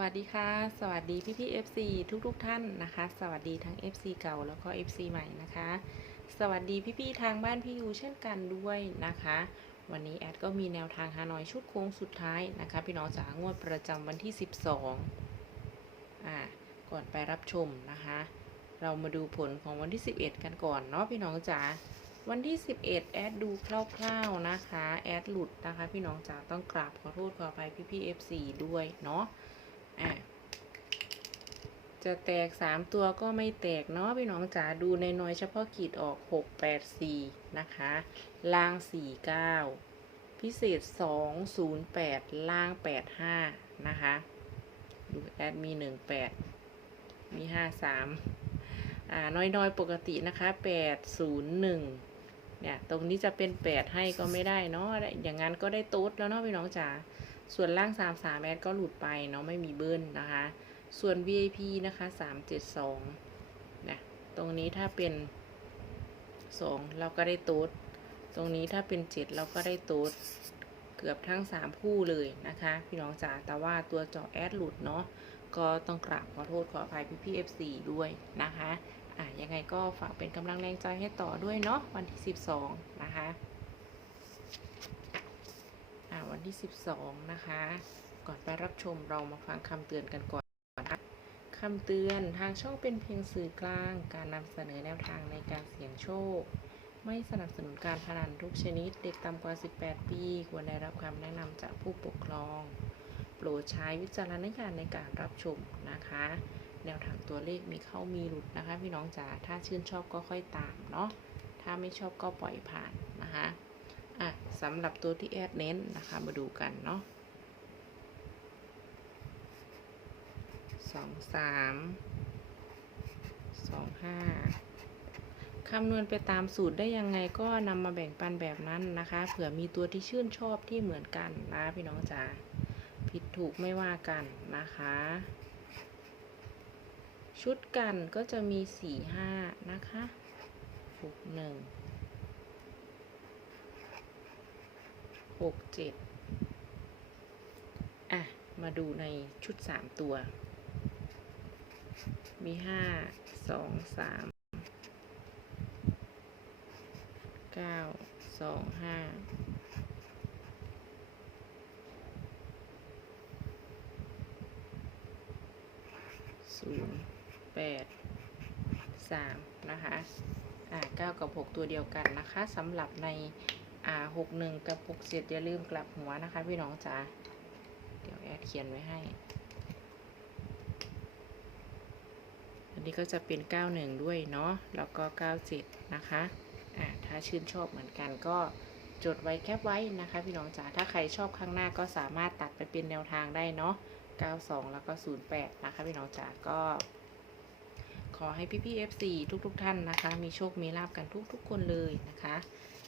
วัสดีค่ะ สวัสดีพี่พี่ FC ทุกทุกๆท่านนะคะ สวัสดีทั้ง FC เก่าแล้วก็ FC ใหม่นะคะ สวัสดีพี่พี่ทางบ้านพี่ยูเช่นกันด้วยนะคะ วันนี้แอดก็มีแนวทางฮานอยชุดโค้งสุดท้ายนะคะ พี่น้องจ๋างวดประจำวันที่ 12อ่าก่อนไปรับชมนะคะ เรามาดูผลของวันที่ 11 กันก่อนเนาะพี่น้องจ๋าวันที่ 11 แอดดูคร่าวๆนะคะ แอดหลุดนะคะ พี่น้องจ๋าต้องกราบขอโทษขออภัยพี่ๆ FC ด้วยเนาะ อะจะแตก3ตัวก็ไม่แตกเนาะพี่น้องจ๋าดูในน้อยเฉพาะขีดออก6 8 4นะคะล่าง4 9พิเศษ2 0 8ล่าง8 5นะคะดูแอดมี1 8มี5 3อ่าน้อยๆปกตินะคะ801เนี่ย ตรงนี้จะเป็น8ให้ก็ไม่ได้เนาะอย่างนั้นก็ได้โต๊ดแล้วเนาะพี่น้องจ๋า ส่วนล่าง 3 3แอดก็หลุดไปเนาะไม่มีเบิ้ลนะคะ ส่วน VIP นะคะ 372นะตรงนี้ถ้าเป็น 2 เราก็ได้โต๊ดตรงนี้ถ้าเป็น 7 เราก็ได้โต๊ดเกือบทั้ง 3 คู่เลยนะคะ พี่น้องจ๋าแต่ว่าตัวจาะแอดหลุดเนาะก็ต้องกราบขอโทษขออภัยพี่พี่ FC ด้วยนะคะอะยังไงก็ฝากเป็นกำลังแรงใจให้ต่อด้วยเนาะวันที่ 12 นะคะอะวัน ที่ 12 นะคะ ก่อนไปรับชมเรามาฟังคำเตือนกันก่อนนะคะคำเตือนทางช่องเป็นเพียงสื่อกลาง การนำเสนอแนวทางในการเสี่ยงโชค ไม่สนับสนุนการพนันทุกชนิด เด็กต่ำกว่า 18 ปี ควรได้รับคำแนะนำจากผู้ปกครอง โปรดใช้วิจารณญาณในการรับชมนะคะ แนวทางตัวเลขมีเข้ามีหลุดนะคะ พี่น้องจ๋า ถ้าชื่นชอบก็ค่อยตามเนาะ ถ้าไม่ชอบก็ปล่อยผ่านนะคะ อะสำหรับตัวที่แอดเน้นนะคะ มาดูกันเนาะสองสามสองห้าคำนวณไปตามสูตรได้ยังไงก็นำมาแบ่งปันแบบนั้นนะคะ เผื่อมีตัวที่ชื่นชอบที่เหมือนกันนะพี่น้องจ๋าผิดถูกไม่ว่ากันนะคะ ชุดกันก็จะมีสี่ห้านะคะหกหนึ่ง หกเจ็ดอะ มาดูในชุดสามตัว มีห้าสองสามเก้าสองห้าศูนย์แปดสามนะคะ อ่าเก้ากับหกตัวเดียวกันนะคะสำหรับใน อ่าหกหนึ่งกับหกเจ็ดอย่าลืมกลับหัวนะคะพี่น้องจ๋าเดี๋ยวแอดเขียนไว้ให้ อันนี้ก็จะเป็น91ด้วยเนาะแล้วก็97นะคะอ่าถ้าชื่นชอบเหมือนกันก็จดไว้แคปไว้นะคะพี่น้องจ๋าถ้าใครชอบข้างหน้าก็สามารถตัดไปเป็นแนวทางได้เนาะ92 แล้วก็ 08 นะคะพี่น้องจ๋าก็ ขอให้พี่พี่เอฟซีทุกๆท่านนะคะ มีโชคมีลาบกันทุกๆ คนเลยนะคะ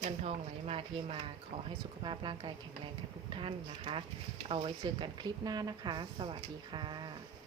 เงินทองไหลมาเทมา ขอให้สุขภาพร่างกายแข็งแรงกันทุกท่านนะคะ เอาไว้เจอกันคลิปหน้านะคะ สวัสดีค่ะ